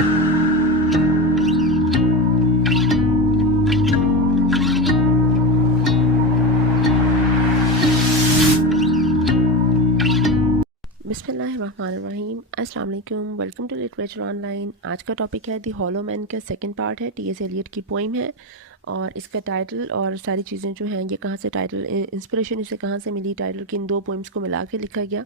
बिस्मिल्लाहिर्रहमानिर्रहीम, अस्सलाम वालेकुम, वेलकम टू लिटरेचर ऑनलाइन। आज का टॉपिक है दी हॉलो मैन का सेकंड पार्ट है। टी.एस. एलियट की पोइम है और इसका टाइटल और सारी चीज़ें जो हैं ये कहाँ से टाइटल इंस्पिरेशन इसे कहाँ से मिली, टाइटल की इन दो पोइम्स को मिला के लिखा गया,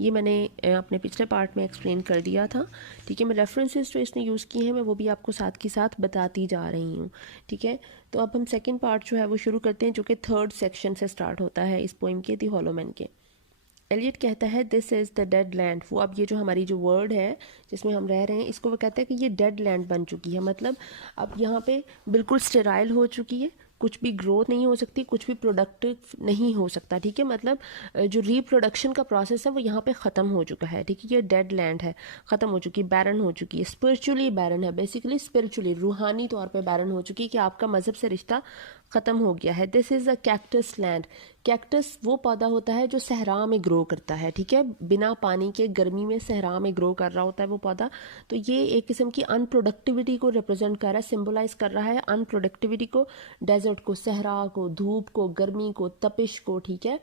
ये मैंने अपने पिछले पार्ट में एक्सप्लेन कर दिया था। ठीक है, मैं रेफरेंसेस जो इसने यूज़ की हैं मैं वो भी आपको साथ के साथ बताती जा रही हूँ। ठीक है, तो अब हम सेकेंड पार्ट जो है वो शुरू करते हैं, जो कि थर्ड सेक्शन से स्टार्ट होता है इस पोइम के, दी हॉलो मैन के। एलियट कहता है this is the dead land. वो अब ये जो हमारी जो वर्ल्ड है जिसमें हम रह रहे हैं इसको वो कहता है कि ये डेड लैंड बन चुकी है, मतलब अब यहाँ पे बिल्कुल स्टेराइल हो चुकी है, कुछ भी ग्रोथ नहीं हो सकती, कुछ भी प्रोडक्टिव नहीं हो सकता। ठीक है, मतलब जो रिप्रोडक्शन का प्रोसेस है वो यहाँ पे ख़त्म हो चुका है। ठीक है, ये डेड लैंड है, ख़त्म हो चुकी, बैरन हो चुकी है, स्पिरिचुअली बैरन है, बेसिकली स्पिरिचुअली रूहानी तौर पे बैरन हो चुकी है कि आपका मज़हब से रिश्ता ख़त्म हो गया है। This is a cactus land. Cactus वो पौधा होता है जो सहरा में ग्रो करता है। ठीक है, बिना पानी के गर्मी में सहरा में ग्रो कर रहा होता है वो पौधा। तो ये एक किस्म की अनप्रोडक्टिविटी को रिप्रेजेंट कर रहा है, सिंबलाइज कर रहा है अनप्रोडक्टिविटी को, डेजर्ट को, सहरा को, धूप को, गर्मी को, तपिश को। ठीक है,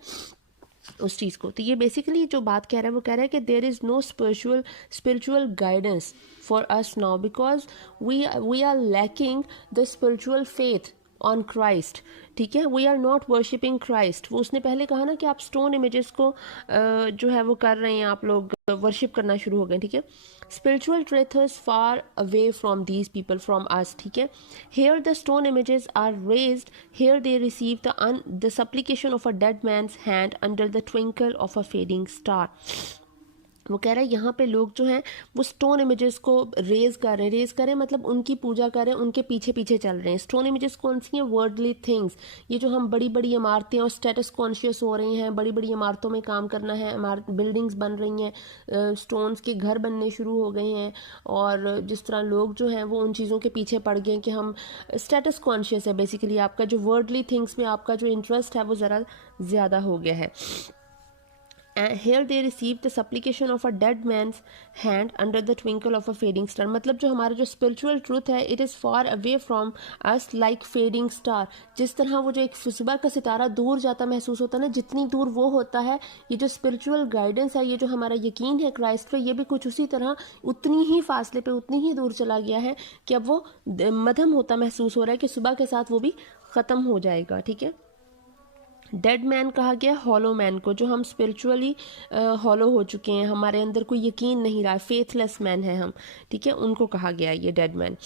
उस चीज़ को। तो ये बेसिकली जो बात कह रहा है वो कह रहा है कि there is no spiritual guidance for us now because we are lacking the spiritual faith on Christ. ठीक है, we are not worshipping Christ. वो उसने पहले कहा ना कि आप स्टोन इमेजेस को जो है वो कर रहे हैं, आप लोग वर्शिप करना शुरू हो गए। ठीक है, spiritual truth is far away from these people, from us. ठीक है, here the stone images are raised, here they receive the supplication of a dead man's hand under the twinkle of a fading star. वो कह रहा है यहाँ पे लोग जो हैं वो स्टोन इमेजेस को रेज कर रहे हैं, मतलब उनकी पूजा कर रहे हैं, उनके पीछे पीछे चल रहे हैं। स्टोन इमेजेस कौन सी हैं? Worldly things. ये जो हम बड़ी बड़ी इमारतें और स्टेटस कॉन्शियस हो रहे हैं, बड़ी बड़ी इमारतों में काम करना है, बिल्डिंग्स बन रही हैं, स्टोन्स के घर बनने शुरू हो गए हैं, और जिस तरह लोग जो हैं वो उन चीज़ों के पीछे पड़ गए हैं कि हम स्टेटस कॉन्शियस है। बेसिकली आपका जो वर्ल्डली थिंग्स में आपका जो इंटरेस्ट है वो ज़रा ज़्यादा हो गया है। Here they received the supplication of a dead man's hand under the twinkle of a fading star। मतलब जो हमारा जो spiritual truth है, it is far away from us like fading star। जिस तरह वो जो एक सुबह का सितारा दूर जाता महसूस होता है ना, जितनी दूर वो होता है, ये जो spiritual guidance है, ये जो हमारा यकीन है क्राइस्ट पे, ये भी कुछ उसी तरह उतनी ही फासले पे, उतनी ही दूर चला गया है कि अब वो मध्यम होता महसूस हो रहा है कि सुबह के साथ वो भी ख़त्म हो जाएगा। ठीक है, डेड मैन कहा गया हॉलो मैन को, जो हम स्पिरिचुअली हॉलो हो चुके हैं, हमारे अंदर कोई यकीन नहीं रहा, फेथलेस मैन है हम। ठीक है, उनको कहा गया ये dead man.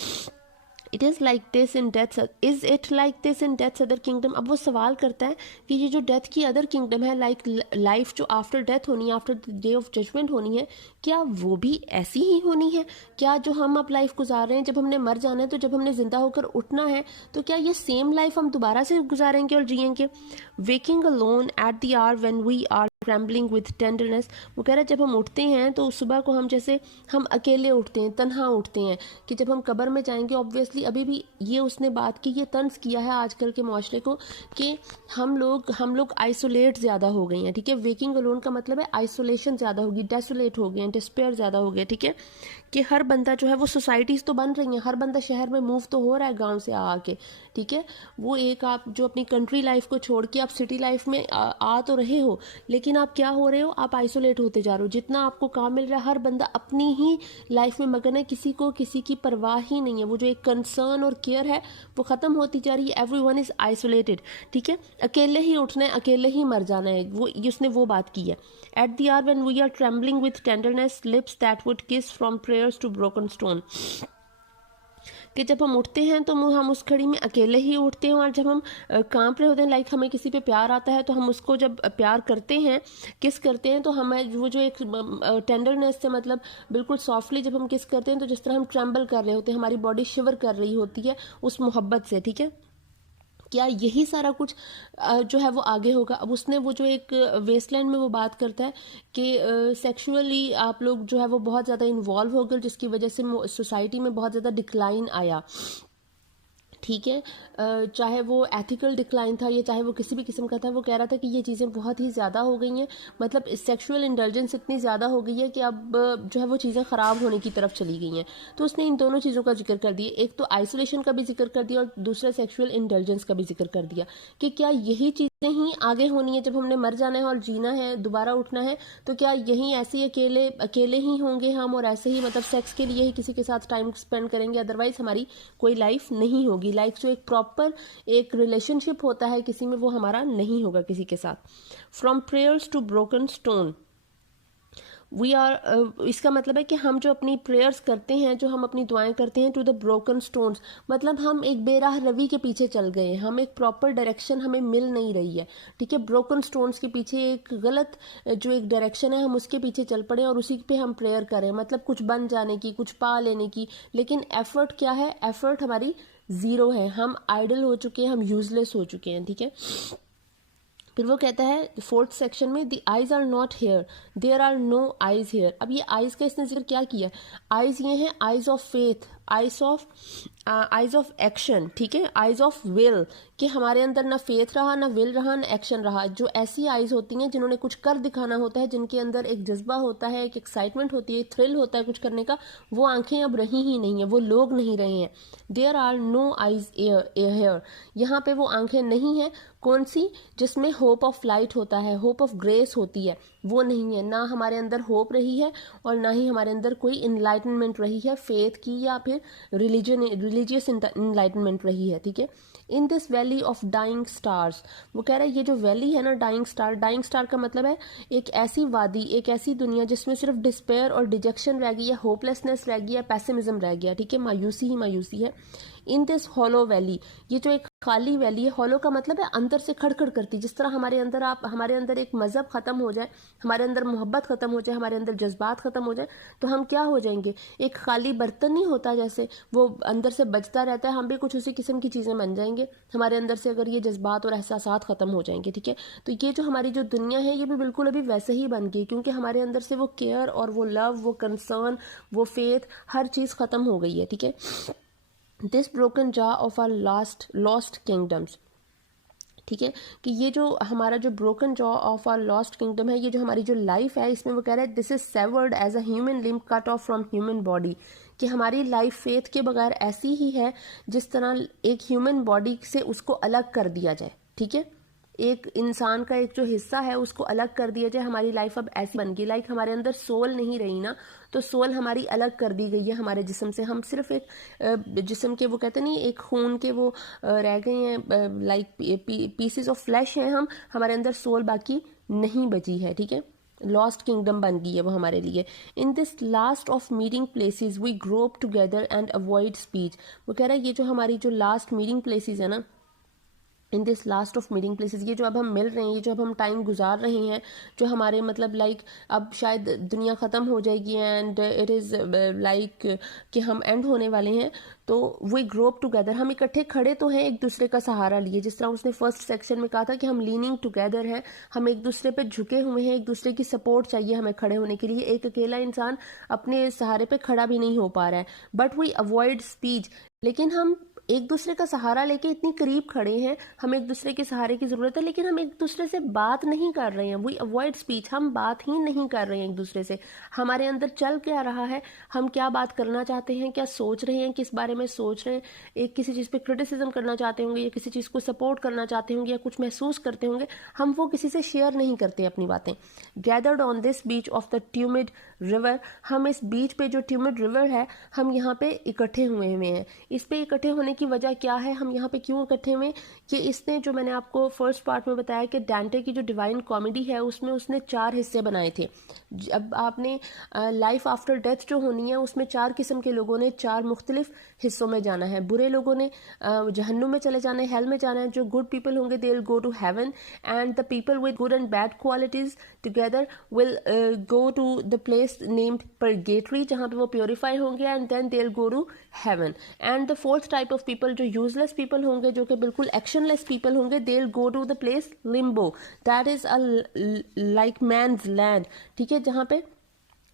It is like this in deaths, is it like this in deaths other kingdom. अब वो सवाल करता है कि ये जो डेथ की अदर किंगडम है, लाइक लाइफ जो आफ्टर डेथ होनी है, after the day of judgement होनी है, क्या वो भी ऐसी ही होनी है? क्या जो हम अब लाइफ गुजार रहे हैं, जब हमने मर जाना है, तो जब हमने जिंदा होकर उठना है, तो क्या ये सेम लाइफ हम दोबारा से गुजारेंगे और जिएंगे? Waking alone at the hour when we are trembling with tenderness. वो कह रहा है जब हम उठते हैं तो सुबह को हम जैसे हम अकेले उठते हैं, तन्हा उठते हैं, कि जब हम कब्र में जाएंगे, ऑब्वियसली अभी भी ये उसने बात की, ये तंज किया है आजकल के माशरे को कि हम लोग आइसोलेट ज़्यादा हो गए हैं। ठीक है, वेकिंग अलोन का मतलब है आइसोलेशन ज़्यादा होगी, डेसोलेट हो गए हैं, डिस्पेयर ज़्यादा हो गए। ठीक है, कि हर बंदा जो है वो सोसाइटीज़ तो बन रही हैं, हर बंदा शहर में मूव तो हो रहा है गांव से आके। ठीक है, वो एक आप जो अपनी कंट्री लाइफ को छोड़ के आप सिटी लाइफ में आ तो रहे हो, लेकिन आप क्या हो रहे हो? आप आइसोलेट होते जा रहे हो। जितना आपको काम मिल रहा है, हर बंदा अपनी ही लाइफ में मगन है, किसी को किसी की परवाह ही नहीं है। वो जो एक कंसर्न और केयर है वो ख़त्म होती जा रही है। Everyone is isolated. ठीक है, अकेले ही उठना है, अकेले ही मर जाना है, वो उसने वो बात की है। At the hour when we are trembling with tenderness, lips that would kiss from prayers to broken stone. कि जब हम उठते हैं तो हम उस घड़ी में अकेले ही उठते हैं, और जब हम कांप रहे होते हैं, लाइक हमें किसी पे प्यार आता है तो हम उसको जब प्यार करते हैं, किस करते हैं, तो हमें वो जो एक टेंडरनेस से, मतलब बिल्कुल सॉफ्टली जब हम किस करते हैं, तो जिस तरह हम ट्रेम्बल कर रहे होते हैं, हमारी बॉडी शिवर कर रही होती है उस मोहब्बत से। ठीक है, क्या यही सारा कुछ जो है वो आगे होगा? अब उसने वो जो एक वेस्टलैंड में वो बात करता है कि सेक्सुअली आप लोग जो है वो बहुत ज़्यादा इन्वॉल्व हो गए, जिसकी वजह से सोसाइटी में बहुत ज़्यादा डिक्लाइन आया। ठीक है। चाहे वो एथिकल डिक्लाइन था या चाहे वो किसी भी किस्म का था, वो कह रहा था कि ये चीज़ें बहुत ही ज़्यादा हो गई हैं, मतलब सेक्सुअल इंडल्जेंस इतनी ज़्यादा हो गई है कि अब जो है वो चीज़ें ख़राब होने की तरफ चली गई हैं। तो उसने इन दोनों चीज़ों का जिक्र कर दिया, एक तो आइसोलेशन का भी जिक्र कर दिया और दूसरा सेक्सुअल इंडल्जेंस का भी जिक्र कर दिया कि क्या यही चीज़ें ही आगे होनी है जब हमने मर जाना है और जीना है, दोबारा उठना है, तो क्या यही ऐसे ही अकेले अकेले ही होंगे हम और ऐसे ही मतलब सेक्स के लिए ही किसी के साथ टाइम स्पेंड करेंगे, अदरवाइज हमारी कोई लाइफ नहीं होगी। लाइफ जो एक प्रॉपर एक रिलेशनशिप होता है किसी में, वो हमारा नहीं होगा किसी के साथ। From prayers to broken stone we are, इसका मतलब है कि हम जो अपनी प्रेयर्स करते हैं, जो हम अपनी दुआएं करते हैं, टू द ब्रोकन स्टोन्स, मतलब हम एक बेराह रवि के पीछे चल गए हैं, हम एक प्रॉपर डायरेक्शन हमें मिल नहीं रही है। ठीक है, ब्रोकन स्टोन्स के पीछे एक गलत जो एक डायरेक्शन है, हम उसके पीछे चल पड़े और उसी पे हम प्रेयर करें, मतलब कुछ बन जाने की, कुछ पा लेने की, लेकिन एफर्ट क्या है, एफर्ट हमारी ज़ीरो है, हम आइडल हो चुके हैं, हम यूजलेस हो चुके हैं। ठीक है, फिर वो कहता है फोर्थ सेक्शन में, the eyes are not here, there are no eyes here. अब ये आइज का इसने जिक्र क्या किया, आइज ये हैं eyes of faith, eyes of action, ठीक है, आइज ऑफ विल, कि हमारे अंदर ना फेथ रहा, ना विल रहा, ना एक्शन रहा। जो ऐसी आइज होती हैं जिन्होंने कुछ कर दिखाना होता है, जिनके अंदर एक जज्बा होता है, एक एक्साइटमेंट होती है, थ्रिल होता है कुछ करने का, वो आंखें अब रही ही नहीं है, वो लोग नहीं रहे हैं। There are no eyes here, यहाँ पे वो आंखें नहीं है, कौन सी, जिसमें होप ऑफ लाइट होता है, होप ऑफ ग्रेस होती है, वो नहीं है। ना हमारे अंदर होप रही है और ना ही हमारे अंदर कोई इनलाइटनमेंट रही है फेथ की या फिर रिलीजियस इनलाइटनमेंट रही है। ठीक है, in this valley of dying stars, वो कह रहा है ये जो वैली है ना, डाइंग स्टार का मतलब है एक ऐसी वादी, एक ऐसी दुनिया जिसमें सिर्फ डिस्पेयर और डिजेक्शन रह गई है, होपलेसनेस रह गई है, पेसिमिज्म रह गया। ठीक है, मायूसी ही मायूसी है। इन दिस हॉलो वैली, ये जो एक खाली वैली है, हॉलो का मतलब है अंदर से खड़खड़ करती, जिस तरह हमारे अंदर एक मजहब खत्म हो जाए, हमारे अंदर मोहब्बत खत्म हो जाए, हमारे अंदर जज्बात खत्म हो जाए, तो हम क्या हो जाएंगे, एक खाली बर्तन नहीं होता जैसे वो अंदर से बजता रहता है, हम भी कुछ उसी किस्म की चीज़ें बन जाएंगे हमारे अंदर से, अगर ये जज्बात और एहसासात खत्म हो जाएंगे। ठीक है, तो ये जो हमारी जो दुनिया है, ये भी बिल्कुल अभी वैसे ही बन गई, क्योंकि हमारे अंदर से वो केयर और वो लव, वो कंसर्न, वो फेथ, हर चीज़ खत्म हो गई है। ठीक है, this broken jaw of our lost kingdoms, ठीक है, कि ये जो हमारा जो broken jaw of our lost kingdom है, ये जो हमारी जो लाइफ है, इसमें वो कह रहा है this is severed as a human limb cut off from human body, कि हमारी लाइफ फेथ के बगैर ऐसी ही है जिस तरह एक ह्यूमन बॉडी से उसको अलग कर दिया जाए। ठीक है, एक इंसान का एक जो हिस्सा है उसको अलग कर दिया जाए, हमारी लाइफ अब ऐसी बन गई, लाइक हमारे अंदर सोल नहीं रही ना, तो सोल हमारी अलग कर दी गई है हमारे जिस्म से, हम सिर्फ एक जिस्म के वो कहते नहीं, एक खून के वो रह गए हैं, लाइक पीसेस ऑफ फ्लैश हैं हम, हमारे अंदर सोल बाकी नहीं बची है। ठीक है, लॉस्ट किंगडम बन गई है वो हमारे लिए। In this last of meeting places we grope together and avoid speech, वो कह रहा है ये जो हमारी जो लास्ट मीटिंग प्लेसेस है ना, इन this last of meeting places, ये जो अब हम मिल रहे हैं, ये जो अब हम टाइम गुजार रहे हैं, जो हमारे मतलब लाइक अब शायद दुनिया ख़त्म हो जाएगी एंड इट इज़ लाइक कि हम एंड होने वाले हैं, तो वी ग्रोप टुगेदर, हम इकट्ठे खड़े तो हैं एक दूसरे का सहारा लिए, जिस तरह उसने फर्स्ट सेक्शन में कहा था कि हम लीनिंग टुगेदर हैं, हम एक दूसरे पे झुके हुए हैं, एक दूसरे की सपोर्ट चाहिए हमें खड़े होने के लिए, एक अकेला इंसान अपने सहारे पे खड़ा भी नहीं हो पा रहा है। बट वी अवॉइड स्पीच, लेकिन हम एक दूसरे का सहारा लेके इतनी करीब खड़े हैं, हमें एक दूसरे के सहारे की ज़रूरत है, लेकिन हम एक दूसरे से बात नहीं कर रहे हैं। वी अवॉइड स्पीच, हम बात ही नहीं कर रहे हैं एक दूसरे से, हमारे अंदर चल क्या रहा है, हम क्या बात करना चाहते हैं, क्या सोच रहे हैं, किस बारे में सोच रहे हैं, एक किसी चीज़ पे क्रिटिसिज्म करना चाहते होंगे या किसी चीज़ को सपोर्ट करना चाहते होंगे या कुछ महसूस करते होंगे, हम वो किसी से शेयर नहीं करते अपनी बातें। Gathered on this beach of the tumid river, हम इस बीच पे जो ट्यूमिड रिवर है, हम यहाँ पे इकट्ठे हुए हैं। इस पे इकट्ठे होने की वजह क्या है, हम यहाँ पे क्यों इकट्ठे हुए, कि इसने जो मैंने आपको फर्स्ट पार्ट में बताया कि डांटे की जो डिवाइन कॉमेडी है उसमें उसने 4 हिस्से बनाए थे। अब आपने लाइफ आफ्टर डेथ जो होनी है उसमें 4 किस्म के लोगों ने 4 मुख्तलिफ हिस्सों में जाना है। बुरे लोगों ने जहन्नुम में चले जाना है, हेल में जाना है। जो गुड पीपल होंगे they will go to heaven, and the people with good and bad qualities together will go to the place named purgatory, जहाँ पे वो प्योरीफाई होंगे, and then they will go to heaven. And the fourth type of people जो useless people होंगे, जो कि बिल्कुल actionless people होंगे, they will go to the place limbo, that is a like man's land, ठीक है, जहाँ पे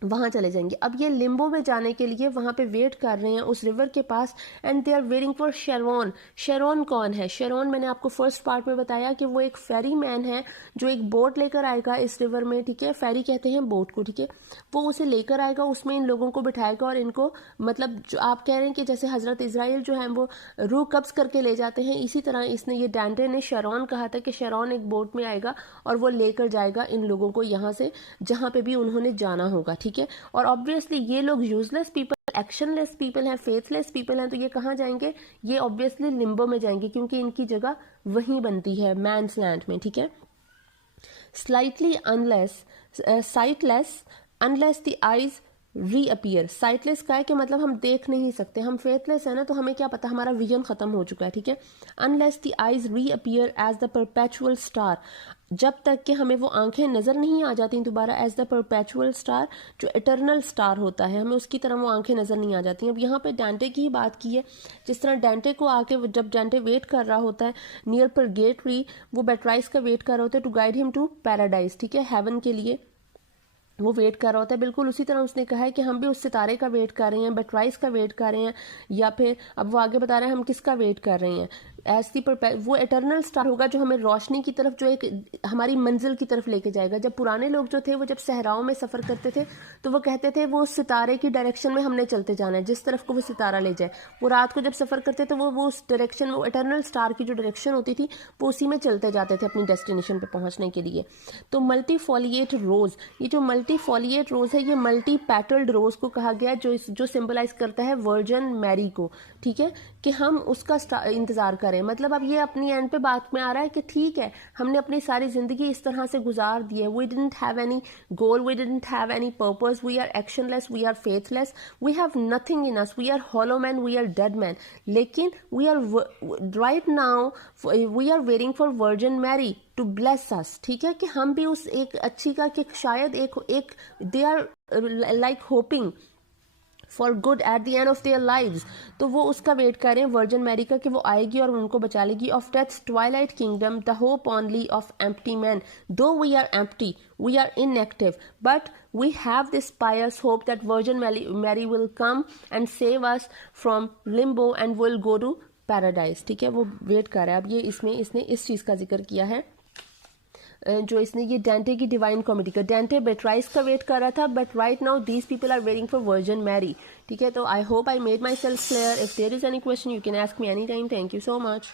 वहाँ चले जाएंगे। अब ये लिम्बो में जाने के लिए वहाँ पे वेट कर रहे हैं उस रिवर के पास, and they are waiting for Charon. Charon कौन है? शेरोन मैंने आपको फर्स्ट पार्ट में बताया कि वो एक फेरी मैन है जो एक बोट लेकर आएगा इस रिवर में, ठीक है, फेरी कहते हैं बोट को, ठीक है, वो उसे लेकर आएगा, उसमें इन लोगों को बिठाएगा और इनको, मतलब जो आप कह रहे हैं कि जैसे हजरत इजराइल जो है वो रूह कब्ज करके ले जाते हैं, इसी तरह इसने, ये डांटे ने शेरोन कहा था कि शेरोन एक बोट में आएगा और वो लेकर जाएगा इन लोगों को यहाँ से जहाँ पे भी उन्होंने जाना होगा, ठीक है। और ऑब्वियसली ये लोग यूजलेस पीपल, एक्शनलेस पीपल हैं, फेथलेस पीपल हैं, तो ये कहाँ जाएंगे? ये ऑब्वियसली लिम्बो में जाएंगे क्योंकि इनकी जगह वहीं बनती है, मैंस लैंड में, ठीक है। Slightly unless sightless unless the eyes reappear. Sightless का है कि मतलब हम देख नहीं सकते, हम फेथलेस है ना, तो हमें क्या पता, हमारा विजन खत्म हो चुका है, ठीक है। Unless the eyes reappear as the perpetual star, जब तक कि हमें वो आंखें नजर नहीं आ जाती दोबारा एज द परपेचुअल स्टार, जो इटर्नल स्टार होता है, हमें उसकी तरह वो आंखें नजर नहीं आ जाती। अब यहाँ पे डांटे की ही बात की है, जिस तरह डांटे को आके, जब डांटे वेट कर रहा होता है नियर पर गेटरी, वो बेट्राइस का वेट कर रहा होता है to guide him to paradise, ठीक है, हेवन के लिए वो वेट कर रहा होता है। बिल्कुल उसी तरह उसने कहा है कि हम भी उस सितारे का वेट कर रहे हैं, बेट्राइस का वेट कर रहे हैं, या फिर अब वो आगे बता रहे हैं हम किसका वेट कर रहे हैं, एज दी वो एटर्नल स्टार होगा जो हमें रोशनी की तरफ, जो एक हमारी मंजिल की तरफ लेके जाएगा। जब पुराने लोग जो थे वो जब सहराओं में सफर करते थे तो वो कहते थे वो सितारे की डायरेक्शन में हमने चलते जाना है, जिस तरफ को वो सितारा ले जाए। वो रात को जब सफर करते तो वो उस डायरेक्शन में, वो एटर्नल स्टार की जो डायरेक्शन होती थी वो उसी में चलते जाते थे अपनी डेस्टिनेशन पे पहुंचने के लिए। तो मल्टीफोलिएट रोज, ये जो मल्टीफोलिएट रोज है ये मल्टी पैटल्ड रोज को कहा गया, जो सिंबलाइज करता है वर्जन मैरी को, ठीक है, कि हम उसका इंतजार करें। मतलब अब ये अपनी एंड पे बात में आ रहा है कि ठीक है, हमने अपनी सारी जिंदगी इस तरह से गुजार दी है, we didn't have any goal, we didn't have any purpose, we are actionless, we are faithless, we have nothing in us, we are hollow man, we are dead man, लेकिन we are right now we are waiting for virgin Mary to bless us, ठीक है, कि हम भी उस एक अच्छी का, कि शायद एक they are like hoping for good at the end of their lives, तो वो उसका वेट कर रहे हैं वर्जन मैरी का कि वो आएगी और उनको बचा लेगी। Of death's twilight kingdom the hope only of empty man, though we are empty, we are inactive, but we have this pious hope that Virgin Mary will come and save us from limbo and will go to paradise, ठीक है, वो wait कर रहा है। अब ये इसमें इसने इस चीज़ का जिक्र किया है, जो इसने ये डांटे की डिवाइन कॉमेडी का, डांटे बेट्राइस का वेट कर रहा था, but right now these people are waiting for virgin Mary, ठीक है। तो I hope I made myself clear. If there is any question you can ask me any time. Thank you so much.